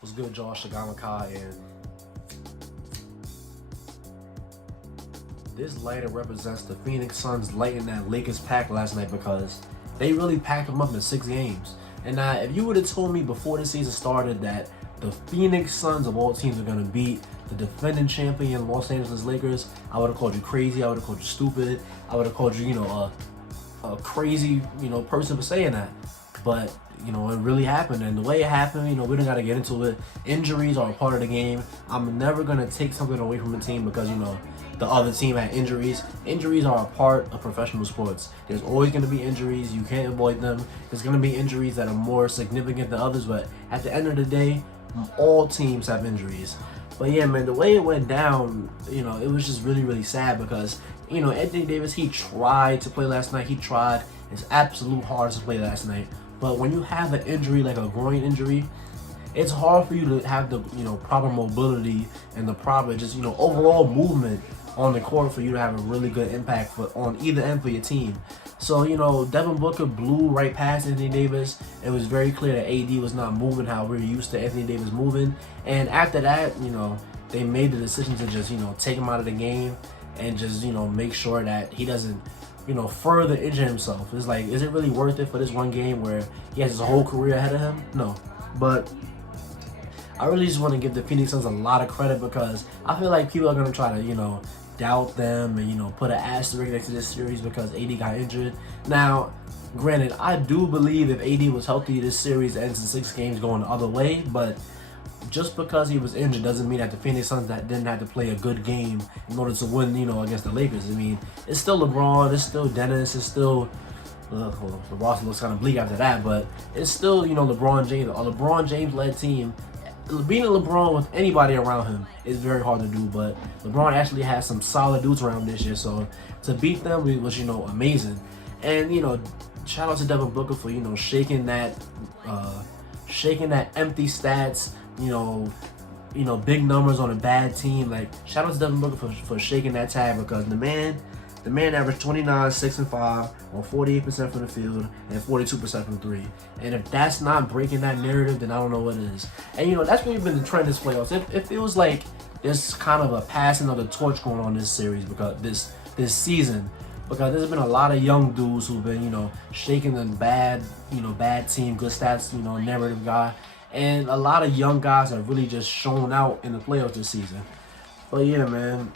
What's good, Josh Shigamaka, and this lighter represents the Phoenix Suns lighting that Lakers pack last night because they really packed them up in 6 games. And if you would have told me before the season started that the Phoenix Suns of all teams are going to beat the defending champion Los Angeles Lakers, I would have called you crazy. I would have called you stupid. I would have called you, a crazy, person for saying that. But, it really happened. And the way it happened, we don't got to get into it. Injuries are a part of the game. I'm never going to take something away from a team because, the other team had injuries. Injuries are a part of professional sports. There's always going to be injuries. You can't avoid them. There's going to be injuries that are more significant than others. But at the end of the day, all teams have injuries. But yeah, man, the way it went down, it was just really, really sad because, Anthony Davis, he tried to play last night. He tried his absolute hardest to play last night. But when you have an injury like a groin injury, it's hard for you to have the, proper mobility and the proper just, overall movement on the court for you to have a really good impact on either end for your team. So, Devin Booker blew right past Anthony Davis. It was very clear that AD was not moving how we're used to Anthony Davis moving. And after that, they made the decision to just, take him out of the game and just, make sure that he doesn't, further injure himself. It's like, is it really worth it for this one game where he has his whole career ahead of him? No. But I really just want to give the Phoenix Suns a lot of credit because I feel like people are going to try to, doubt them and, put an asterisk next to this series because AD got injured. Now, granted, I do believe if AD was healthy, this series ends in 6 games going the other way, but just because he was injured doesn't mean that the Phoenix Suns didn't have to play a good game in order to win, against the Lakers. I mean, it's still LeBron, it's still Dennis, it's still the roster looks kind of bleak after that, but it's still, LeBron James. A LeBron James-led team, beating LeBron with anybody around him is very hard to do, but LeBron actually has some solid dudes around this year, so to beat them was, amazing. And, shout out to Devin Booker for, shaking that empty stats, big numbers on a bad team. Like, shout out to Devin Booker for shaking that tag because the man averaged 29, 6, and 5 on 48% from the field and 42% from 3. And if that's not breaking that narrative, then I don't know what is. And that's really been the trend this playoffs. It feels like there's kind of a passing of the torch going on this series because this season. Because there's been a lot of young dudes who've been, shaking the bad team, good stats, narrative guy. And a lot of young guys have really just shown out in the playoffs this season. But yeah, man,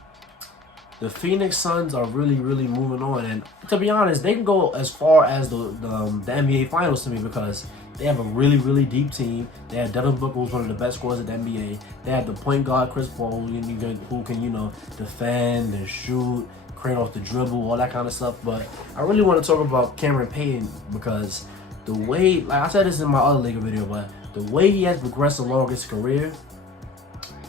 the Phoenix Suns are really, really moving on. And to be honest, they can go as far as the NBA Finals to me because they have a really, really deep team. They have Devin Booker, who's one of the best scorers in the NBA. They have the point guard, Chris Paul, who can, defend and shoot, create off the dribble, all that kind of stuff. But I really want to talk about Cameron Payne because the way, like I said this in my other Laker video, but the way he has progressed along his career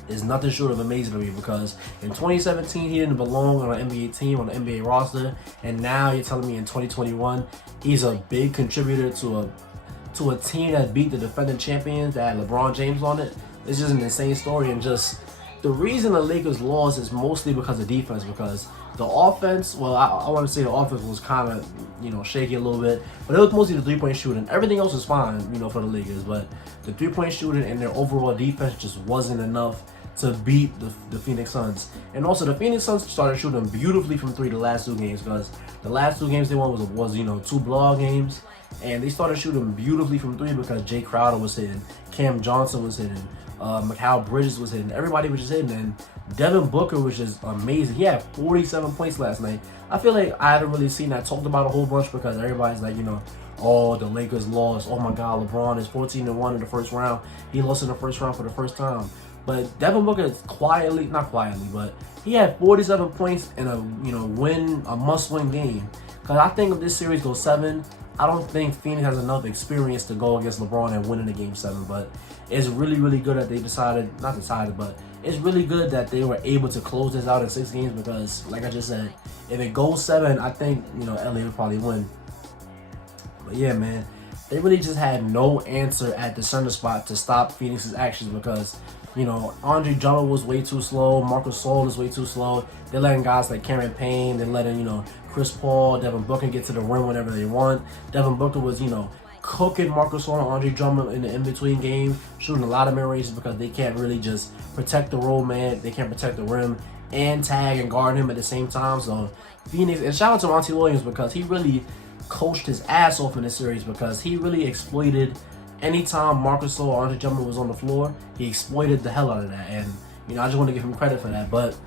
is nothing short of amazing to me because in 2017 he didn't belong on an NBA team, on the NBA roster, and now you're telling me in 2021 he's a big contributor to a team that beat the defending champions that had LeBron James on it. It's just an insane story, and just the reason the Lakers lost is mostly because of defense, because the offense, well, I want to say the offense was kind of, shaky a little bit, but it was mostly the three-point shooting. Everything else was fine, for the Lakers, but the three-point shooting and their overall defense just wasn't enough to beat the Phoenix Suns. And also, the Phoenix Suns started shooting beautifully from 3 the last 2 games because the last 2 games they won was 2 blowout games, and they started shooting beautifully from 3 because Jay Crowder was hitting, Cam Johnson was hitting, Mikal Bridges was hitting, everybody was just hitting, and Devin Booker was just amazing. He had 47 points last night. I feel like I haven't really seen that talked about a whole bunch because everybody's like, oh, the Lakers lost. Oh my God, LeBron is 14-1 in the first round. He lost in the first round for the first time. But Devin Booker is not quietly, but he had 47 points in a must-win game. Because I think if this series goes 7, I don't think Phoenix has enough experience to go against LeBron and win in the game 7. But it's really, really good that they but it's really good that they were able to close this out in 6 games because, like I just said, if it goes 7, I think, LA would probably win. But yeah, man, they really just had no answer at the center spot to stop Phoenix's actions because, Andre Drummond was way too slow. Marcus Gasol is way too slow. They're letting guys like Cameron Payne, they're letting, Chris Paul, Devin Booker get to the rim whenever they want. Devin Booker was, cooking Marcus Gasol and Andre Drummond in the in-between game, shooting a lot of mid-ranges because they can't really just protect the roll man. They can't protect the rim and tag and guard him at the same time. So Phoenix, and shout out to Monty Williams because he really coached his ass off in this series because he really exploited anytime Marcus Gasol or Andre Drummond was on the floor. He exploited the hell out of that, and I just want to give him credit for that. But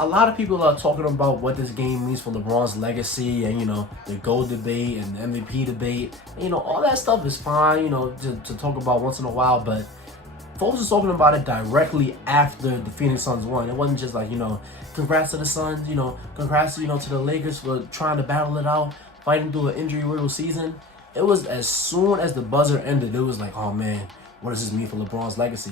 a lot of people are talking about what this game means for LeBron's legacy and, the GOAT debate and the MVP debate. And, all that stuff is fine, to talk about once in a while, but folks are talking about it directly after the Phoenix Suns won. It wasn't just like, congrats to the Suns, congrats, to the Lakers for trying to battle it out, fighting through an injury-riddled season. It was as soon as the buzzer ended, it was like, oh man, what does this mean for LeBron's legacy?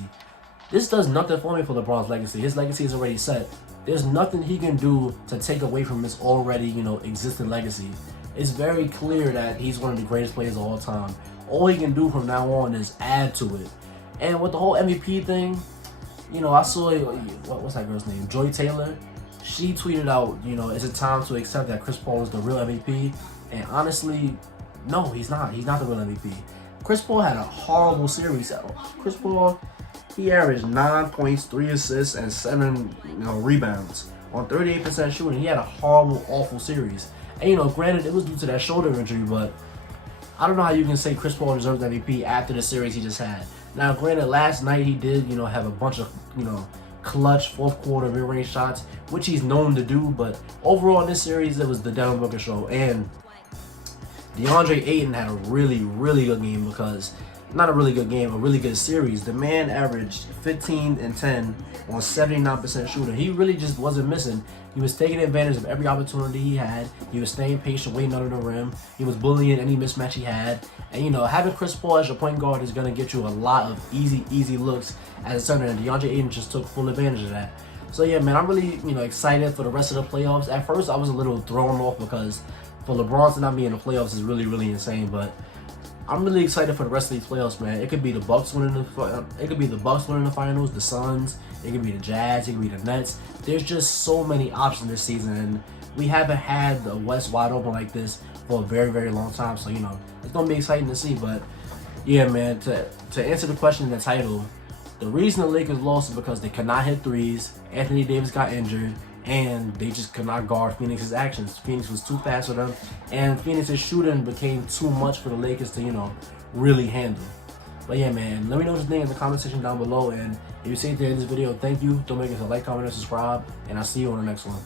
This does nothing for me for LeBron's legacy. His legacy is already set. There's nothing he can do to take away from his already, existing legacy. It's very clear that he's one of the greatest players of all time. All he can do from now on is add to it. And with the whole MVP thing, I saw, what's that girl's name? Joy Taylor. She tweeted out, it's a time to accept that Chris Paul is the real MVP. And honestly, no, he's not. He's not the real MVP. Chris Paul had a horrible series. Chris Paul, he averaged 9 points, 3 assists, and 7 rebounds on 38% shooting. He had a horrible, awful series. And granted, it was due to that shoulder injury, but I don't know how you can say Chris Paul deserves MVP after the series he just had. Now, granted, last night he did, have a bunch of, clutch fourth quarter mid-range shots, which he's known to do. But overall in this series, it was the Devin Booker show. And DeAndre Ayton had a really, really good game because, not a really good game, a really good series. The man averaged 15 and 10 on 79% shooting. He really just wasn't missing. He was taking advantage of every opportunity he had. He was staying patient, waiting under the rim. He was bullying any mismatch he had. And, having Chris Paul as your point guard is going to get you a lot of easy looks as a center. And DeAndre Ayton just took full advantage of that. So, yeah, man, I'm really, excited for the rest of the playoffs. At first, I was a little thrown off because for LeBron to not be in the playoffs is really, really insane. But I'm really excited for the rest of these playoffs, man. It could be the Bucks winning the finals, the Suns, it could be the Jazz, it could be the Nets. There's just so many options this season, and we haven't had the West wide open like this for a very, very long time. So, it's gonna be exciting to see. But yeah, man, to answer the question in the title, the reason the Lakers lost is because they could not hit threes. Anthony Davis got injured, and they just could not guard Phoenix's actions. Phoenix was too fast for them, and Phoenix's shooting became too much for the Lakers to, really handle. But yeah, man, let me know what you think in the comment section down below, and if you see it there in this video, thank you. Don't forget to like, comment, and subscribe, and I'll see you on the next one.